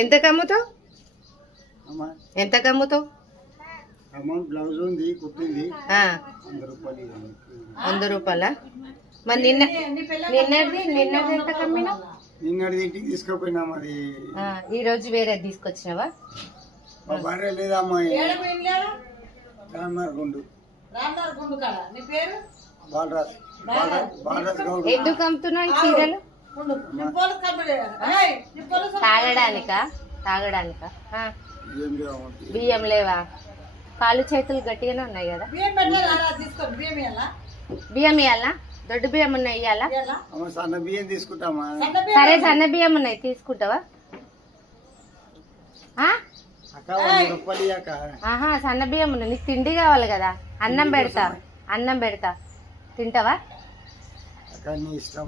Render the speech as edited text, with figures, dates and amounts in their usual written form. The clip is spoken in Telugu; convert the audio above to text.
ఎంత కమ్ముతావు? ఎంత కమ్ముతావు? బ్లౌజ్ ఉంది, కుట్టింది 100 రూపాయల. మరి నిన్నది ఎంత కమ్మినా? నిన్నటి ఇంటికి తీసుకుపోయినా. మరి ఈ రోజు వేరే తీసుకొచ్చినావా? మా భార్య లేదమ్మా. రామనార్గుండు బాలరాజ్ గౌడ్. ఎందుకు అమ్ముతున్నావు ఈ చీరలు? తాగడానికా? బియ్యం లేవా? కాళ్ళు చేతులు గట్టిగానే ఉన్నాయి కదా. బియ్యం ఇవ్వాలా? దొడ్డు బియ్యం ఉన్నాయి ఇవ్వాలా? సన్న బియ్యం తీసుకుంటామా? సరే, సన్న బియ్యం ఉన్నాయి తీసుకుంటావా? సన్న బియ్యం ఉన్నాయి. నీకు తిండి కావాలి కదా. అన్నం పెడతా తింటావా? ఇష్టం.